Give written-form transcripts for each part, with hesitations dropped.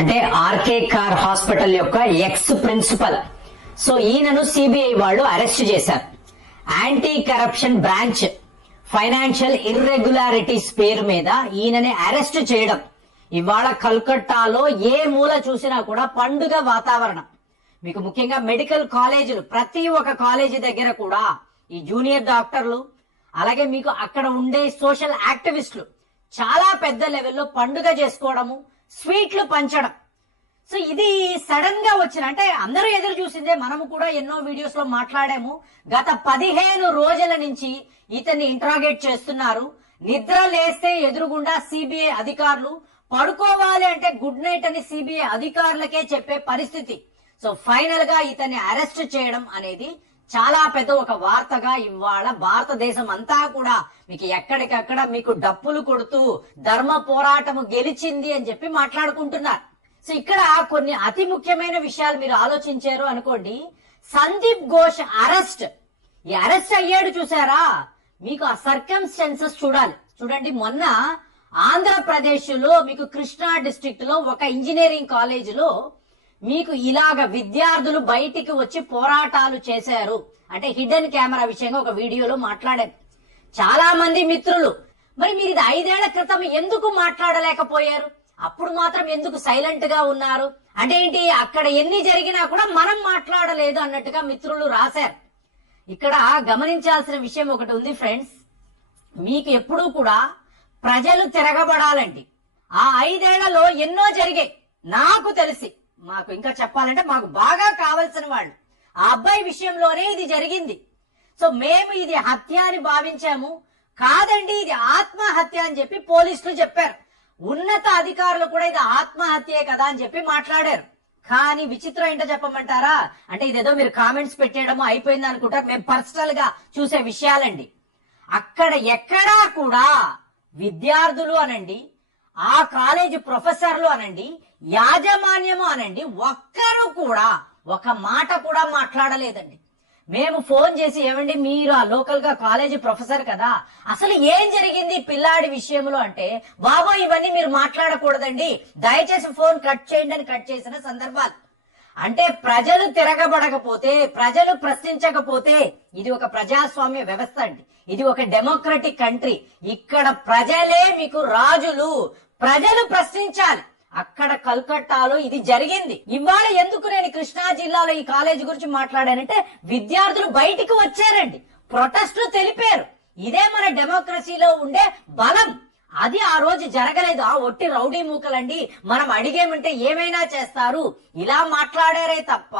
అంటే RK car hospital యొక్క X principal. So ఈయనను సిబిఐ వాళ్ళు అరెస్ట్ చేశారు. Anti corruption branch financial irregularities పేరు మీద ఈయనని అరెస్ట్ చేయడం. ఇవాళ కల్కట్టాలో ఏ మూల చూసినా కూడా పండుగ వాతావరణం. మీకు ముఖ్యంగా మెడికల్ కాలేజీలు, ప్రతి ఒక్క కాలేజీ దగ్గర కూడా ఈ జూనియర్ డాక్టర్లు, అలాగే మీకు అక్కడ ఉండే సోషల్ యాక్టివిస్టులు చాలా పెద్ద లెవెల్లో పండుగ చేసుకోవడము, స్వీట్లు పంచడం. సో ఇది సడన్ గా వచ్చిన, అంటే అందరూ ఎదురు చూసిందే. మనము కూడా ఎన్నో వీడియోస్ లో మాట్లాడాము. గత 15 రోజుల నుంచి ఇతన్ని ఇంట్రాగేట్ చేస్తున్నారు. నిద్ర లేస్తే ఎదురుగుండా సిబిఐ అధికారులు, పడుకోవాలి అంటే గుడ్ నైట్ అని సిబిఐ అధికారులకే చెప్పే పరిస్థితి. సో ఫైనల్ గా ఇతన్ని అరెస్ట్ చేయడం అనేది చాలా పెద్ద ఒక వార్తగా ఇవాళ భారతదేశం అంతా కూడా మీకు ఎక్కడికక్కడ మీకు డప్పులు కొడుతూ ధర్మ పోరాటము గెలిచింది అని చెప్పి మాట్లాడుకుంటున్నారు. సో ఇక్కడ కొన్ని అతి ముఖ్యమైన విషయాలు మీరు ఆలోచించారు అనుకోండి. సందీప్ ఘోష్ అరెస్ట్, ఈ అరెస్ట్ అయ్యాడు చూసారా, మీకు ఆ సర్కమ్స్టెన్సెస్ చూడండి. మొన్న ఆంధ్రప్రదేశ్ లో మీకు కృష్ణా డిస్ట్రిక్ట్ లో ఒక ఇంజనీరింగ్ కాలేజీలో మీకు ఇలాగ విద్యార్థులు బయటికి వచ్చి పోరాటాలు చేశారు అంటే హిడెన్ కెమెరా విషయంగా ఒక వీడియోలో మాట్లాడారు చాలా మంది మిత్రులు. మరి మీరు ఇది 5 ఏళ్ల క్రితం ఎందుకు మాట్లాడలేకపోయారు? అప్పుడు మాత్రం ఎందుకు సైలెంట్ గా ఉన్నారు? అంటే ఏంటి, అక్కడ ఎన్ని జరిగినా కూడా మనం మాట్లాడలేదు అన్నట్టుగా మిత్రులు రాశారు. ఇక్కడ గమనించాల్సిన విషయం ఒకటి ఉంది ఫ్రెండ్స్. మీకు ఎప్పుడూ కూడా ప్రజలు తిరగబడాలండి. ఆ 5 ఏళ్లలో ఎన్నో జరిగాయి. నాకు తెలిసి, మాకు ఇంకా చెప్పాలంటే మాకు బాగా కావలసిన వాళ్ళు, ఆ అబ్బాయి విషయంలోనే ఇది జరిగింది. సో మేము ఇది హత్య అని భావించాము. కాదండి, ఇది ఆత్మహత్య అని చెప్పి పోలీసులు చెప్పారు. ఉన్నత అధికారులు కూడా ఇది ఆత్మహత్యే కదా అని చెప్పి మాట్లాడారు. కానీ విచిత్రం ఏంటో చెప్పమంటారా? అంటే ఇదేదో మీరు కామెంట్స్ పెట్టేయడము అయిపోయింది అనుకుంటారు. మేము పర్సనల్ గా చూసే విషయాలండి. అక్కడ ఎక్కడా కూడా విద్యార్థులు అనండి, ఆ కాలేజీ ప్రొఫెసర్లు అనండి, యాజమాన్యము అనండి, ఒక్కరు కూడా ఒక మాట కూడా మాట్లాడలేదండి. మేము ఫోన్ చేసి, ఏమండి మీరు ఆ లోకల్ గా కాలేజీ ప్రొఫెసర్ కదా, అసలు ఏం జరిగింది పిల్లాడి విషయంలో అంటే, బాబా ఇవన్నీ మీరు మాట్లాడకూడదండి, దయచేసి ఫోన్ కట్ చేయండి అని కట్ చేసిన సందర్భాలు. అంటే ప్రజలు తిరగబడకపోతే, ప్రజలు ప్రశ్నించకపోతే, ఇది ఒక ప్రజాస్వామ్య వ్యవస్థ అండి, ఇది ఒక డెమోక్రటిక్ కంట్రీ. ఇక్కడ ప్రజలే మీకు రాజులు, ప్రజలు ప్రశ్నించాలి. అక్కడ కల్కట్టాలో ఇది జరిగింది. ఇవాళ ఎందుకు నేను కృష్ణా జిల్లాలో ఈ కాలేజీ గురించి మాట్లాడానంటే, విద్యార్థులు బయటికి వచ్చారండి, ప్రొటెస్టులు తెలిపారు. ఇదే మన డెమోక్రసీలో ఉండే బలం. అది ఆ రోజు జరగలేదు. ఆ ఒట్టి రౌడీ మూకలండి, మనం అడిగేమంటే ఏమైనా చేస్తారు, ఇలా మాట్లాడారే తప్ప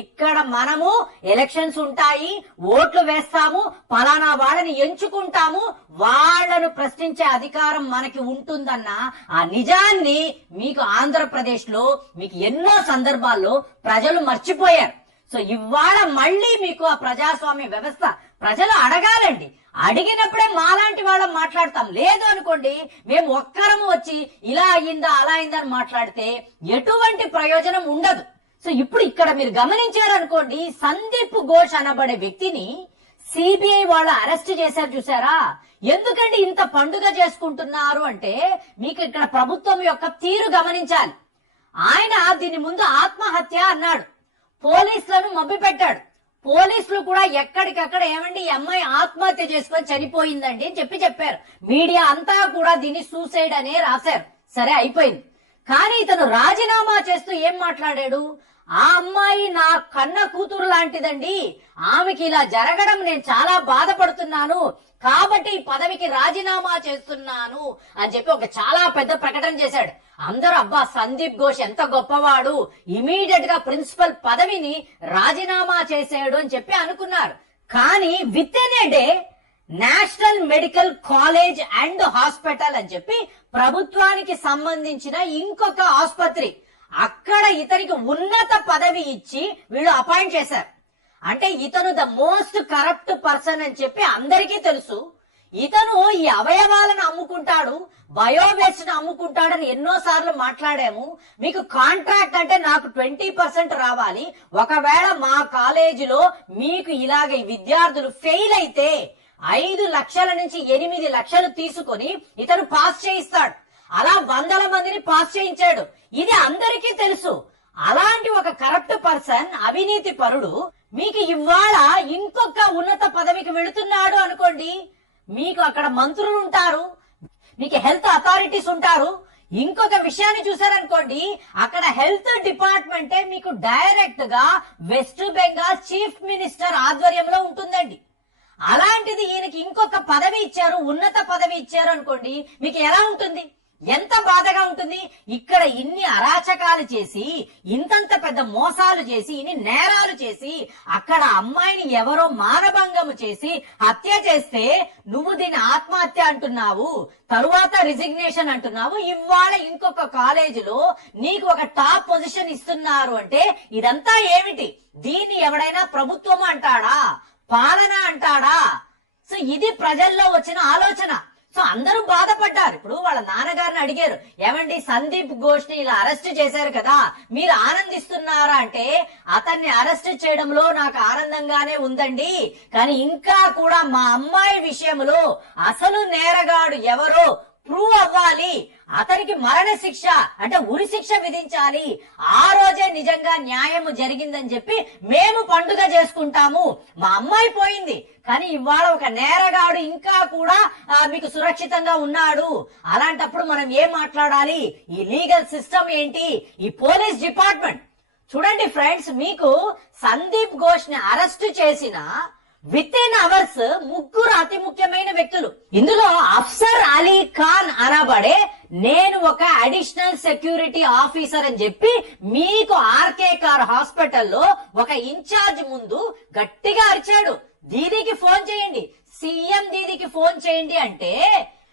ఇక్కడ మనము ఎలక్షన్స్ ఉంటాయి, ఓట్లు వేస్తాము, పలానా వాళ్ళని ఎంచుకుంటాము, వాళ్లను ప్రశ్నించే అధికారం మనకి ఉంటుందన్న ఆ నిజాన్ని మీకు ఆంధ్రప్రదేశ్ లో మీకు ఎన్నో సందర్భాల్లో ప్రజలు మర్చిపోయారు. సో ఇవాళ మళ్ళీ మీకు ఆ ప్రజాస్వామ్య వ్యవస్థ ప్రజలు అడగాలండి. అడిగినప్పుడే మాలాంటి వాళ్ళం మాట్లాడతాం. లేదు అనుకోండి, మేము ఒక్కరము వచ్చి ఇలా అయిందా అలా అయిందా అని మాట్లాడితే ఎటువంటి ప్రయోజనం ఉండదు. సో ఇప్పుడు ఇక్కడ మీరు గమనించారనుకోండి, సందీప్ ఘోష్ అనబడే వ్యక్తిని సిబిఐ వాళ్ళు అరెస్ట్ చేశారు చూసారా. ఎందుకంటే ఇంత పండుగ చేసుకుంటున్నారు అంటే, మీకు ఇక్కడ ప్రభుత్వం యొక్క తీరు గమనించాలి. ఆయన దీని ముందు ఆత్మహత్య అన్నాడు, పోలీసులను మభ్యపెట్టాడు. పోలీసులు కూడా ఎక్కడికక్కడ ఏమండి ఈ అమ్మాయి ఆత్మహత్య చేసుకొని చనిపోయిందండి అని చెప్పారు. మీడియా అంతా కూడా దీన్ని సూసైడ్ అనే రాశారు. సరే అయిపోయింది. కానీ ఇతను రాజీనామా చేస్తూ ఏం మాట్లాడాడు, ఆ అమ్మాయి నా కన్న కూతురు లాంటిదండి, ఆమెకి ఇలా జరగడం నేను చాలా బాధపడుతున్నాను, కాబట్టి ఈ పదవికి రాజీనామా చేస్తున్నాను అని చెప్పి ఒక చాలా పెద్ద ప్రకటన చేశాడు. అందరూ అబ్బా సందీప్ ఘోష్ ఎంత గొప్పవాడు, ఇమీడియట్ గా ప్రిన్సిపల్ పదవిని రాజీనామా చేశాడు అని చెప్పి అనుకున్నారు. కానీ with in a day national medical college and hospital అని చెప్పి ప్రభుత్వానికి సంబంధించిన ఇంకొక ఆసుపత్రి, అక్కడ ఇతనికి ఉన్నత పదవి ఇచ్చి వీళ్ళు అపాయింట్ చేశారు. అంటే ఇతను ద మోస్ట్ కరప్ట్ పర్సన్ అని చెప్పి అందరికీ తెలుసు. ఇతను ఈ అవయవాలను అమ్ముకుంటాడు, బయోవేస్ట్ అమ్ముకుంటాడని ఎన్నోసార్లు మాట్లాడాము. మీకు కాంట్రాక్ట్ అంటే నాకు 20% రావాలి, ఒకవేళ మా కాలేజీలో మీకు ఇలాగ విద్యార్థులు ఫెయిల్ అయితే 5 లక్షల నుంచి 8 లక్షలు తీసుకొని ఇతను పాస్ చేయిస్తాడు. అలా వందల మందిని పాస్ చేయించాడు. ఇది అందరికీ తెలుసు. అలాంటి ఒక కరప్ట్ పర్సన్, అవినీతి పరుడు మీకు ఇవాళ ఇంకొక ఉన్నత పదవికి వెళుతున్నాడు అనుకోండి, మీకు అక్కడ మంత్రులు ఉంటారు, మీకు హెల్త్ అథారిటీస్ ఉంటారు. ఇంకొక విషయాన్ని చూసారనుకోండి, అక్కడ హెల్త్ డిపార్ట్మెంటే మీకు డైరెక్ట్ గా వెస్ట్ బెంగాల్ చీఫ్ మినిస్టర్ ఆధ్వర్యంలో ఉంటుందండి. అలాంటిది ఈయనకి ఇంకొక పదవి ఇచ్చారు, ఉన్నత పదవి ఇచ్చారు అనుకోండి, మీకు ఎలా ఉంటుంది? ఎంత బాధగా ఉంటుంది. ఇక్కడ ఇన్ని అరాచకాలు చేసి, ఇంతంత పెద్ద మోసాలు చేసి, ఇన్ని నేరాలు చేసి, అక్కడ అమ్మాయిని ఎవరో మానభంగము చేసి హత్య చేస్తే నువ్వు దీన్ని ఆత్మహత్య అంటున్నావు, తరువాత రిజిగ్నేషన్ అంటున్నావు. ఇవాళ ఇంకొక కాలేజీలో నీకు ఒక టాప్ పొజిషన్ ఇస్తున్నారు అంటే ఇదంతా ఏమిటి? దీన్ని ఎవడైనా ప్రభుత్వం అంటాడా, పాలన అంటాడా? సో ఇది ప్రజల్లో వచ్చిన ఆలోచన. సో అందరూ బాధపడ్డారు. ఇప్పుడు వాళ్ళ నాన్నగారిని అడిగారు, ఏమండి సందీప్ ఘోష్ ని ఇలా అరెస్ట్ చేశారు కదా, మీరు ఆనందిస్తున్నారా అంటే, అతన్ని అరెస్ట్ చేయడంలో నాకు ఆనందంగానే ఉందండి, కానీ ఇంకా కూడా మా అమ్మాయి విషయంలో అసలు నేరగాడు ఎవరో ప్రూవ్ అవ్వాలి, అతనికి మరణ శిక్ష అంటే ఉరి శిక్ష విధించాలి, ఆ రోజే నిజంగా న్యాయం జరిగిందని చెప్పి మేము పండుగ చేసుకుంటాము. మా అమ్మాయి పోయింది, కానీ ఇవాళ ఒక నేరగాడు ఇంకా కూడా మీకు సురక్షితంగా ఉన్నాడు. అలాంటప్పుడు మనం ఏం మాట్లాడాలి? ఈ లీగల్ సిస్టమ్ ఏంటి, ఈ పోలీస్ డిపార్ట్మెంట్ చూడండి ఫ్రెండ్స్. మీకు సందీప్ ఘోష్ ని అరెస్ట్ చేసిన విత్ ఇన్ అవర్స్ ముగ్గురు అతి ముఖ్యమైన వ్యక్తులు. ఇందులో అఫ్సర్ అలీ ఖాన్ అనబడే, నేను ఒక అడిషనల్ సెక్యూరిటీ ఆఫీసర్ అని చెప్పి మీకు ఆర్కే కార్ హాస్పిటల్లో ఒక ఇన్ఛార్జ్ ముందు గట్టిగా అరిచాడు, దీదీకి ఫోన్ చేయండి, సీఎం దీదీకి ఫోన్ చేయండి అంటే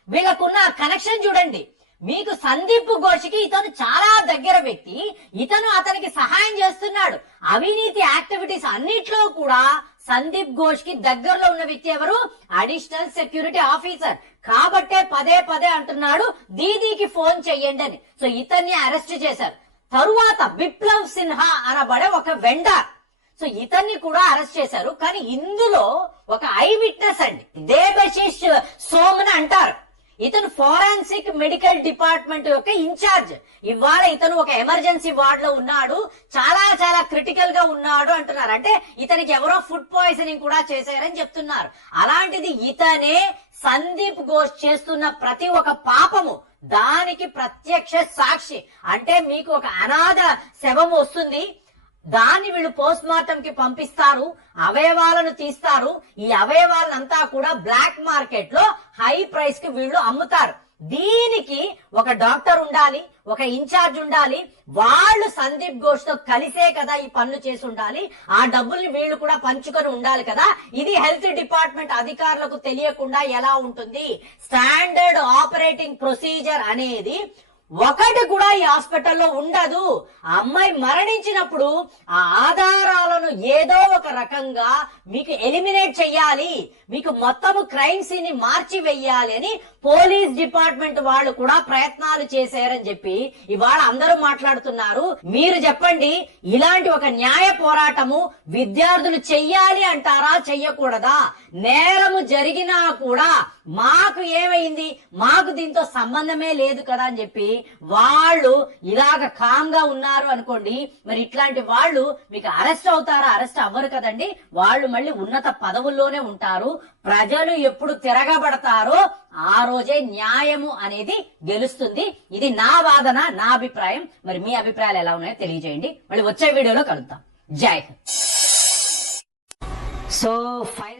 వీళ్ళకున్న కనెక్షన్ చూడండి. మీకు సందీప్ ఘోష్కి ఇతను చాలా దగ్గర వ్యక్తి, ఇతను అతనికి సహాయం చేస్తున్నాడు. అవినీతి యాక్టివిటీస్ అన్నిట్లో కూడా సందీప్ ఘోష్ కి దగ్గరలో ఉన్న వ్యక్తి ఎవరు? Additional security officer. కాబట్టే పదే పదే అంటున్నాడు దీదీకి ఫోన్ చెయ్యండి అని. సో ఇతన్ని అరెస్ట్ చేశారు. తరువాత బిప్లవ్ సిన్హా అనబడే ఒక వెండర్, సో ఇతన్ని కూడా అరెస్ట్ చేశారు. కానీ ఇందులో ఒక ఐ విట్నెస్ అండి, దేబశిష్ సోమన్ అంటారు. ఇతను ఫోరెన్సిక్ మెడికల్ డిపార్ట్మెంట్ యొక్క ఇన్ఛార్జ్. ఇవాళ ఇతను ఒక ఎమర్జెన్సీ వార్డ్ లో ఉన్నాడు, చాలా చాలా క్రిటికల్ గా ఉన్నాడు అంటున్నారు. అంటే ఇతనికి ఎవరో ఫుడ్ పాయిజనింగ్ కూడా చేశారని చెప్తున్నారు. అలాంటిది ఇతనే సందీప్ ఘోష్ చేస్తున్న ప్రతి ఒక్క పాపము దానికి ప్రత్యక్ష సాక్షి. అంటే మీకు ఒక అనాథ శవం వస్తుంది, దాన్ని వీళ్ళు పోస్ట్ మార్టం కి పంపిస్తారు, అవయవాలను తీస్తారు. ఈ అవయవాలంతా కూడా బ్లాక్ మార్కెట్ లో హై ప్రైస్ కి వీళ్ళు అమ్ముతారు. దీనికి ఒక డాక్టర్ ఉండాలి, ఒక ఇన్ఛార్జ్ ఉండాలి. వాళ్ళు సందీప్ ఘోష్ తో కలిసే కదా ఈ పనులు చేసి ఉండాలి. ఆ డబ్బుల్ని వీళ్ళు కూడా పంచుకొని ఉండాలి కదా. ఇది హెల్త్ డిపార్ట్మెంట్ అధికారులకు తెలియకుండా ఎలా ఉంటుంది? స్టాండర్డ్ ఆపరేటింగ్ ప్రొసీజర్ అనేది ఒకటి కూడా ఈ హాస్పిటల్లో ఉండదు. ఆ అమ్మాయి మరణించినప్పుడు ఆ ఆధారాలను ఏదో ఒక రకంగా మీకు ఎలిమినేట్ చెయ్యాలి, మీకు మొత్తం క్రైమ్ సీన్ ని మార్చి వెయ్యాలి అని పోలీస్ డిపార్ట్మెంట్ వాళ్ళు కూడా ప్రయత్నాలు చేశారని చెప్పి ఇవాళ అందరూ మాట్లాడుతున్నారు. మీరు చెప్పండి, ఇలాంటి ఒక న్యాయ పోరాటము విద్యార్థులు చెయ్యాలి అంటారా, చెయ్యకూడదా? నేరము జరిగినా కూడా మాకు ఏమైంది, మాకు దీంతో సంబంధమే లేదు కదా అని చెప్పి వాళ్ళు ఇలాగ కామ్ గా ఉన్నారు అనుకోండి, మరి ఇట్లాంటి వాళ్ళు మీకు అరెస్ట్ అవుతారా? అరెస్ట్ అవ్వరు కదండి. వాళ్ళు మళ్ళీ ఉన్నత పదవుల్లోనే ఉంటారు. ప్రజలు ఎప్పుడు తిరగబడతారో ఆ రోజే న్యాయము అనేది గెలుస్తుంది. ఇది నా వాదన, నా అభిప్రాయం. మరి మీ అభిప్రాయాలు ఎలా ఉన్నాయో తెలియజేయండి. మళ్ళీ వచ్చే వీడియోలో కలుద్దాం. జై హింద్. So final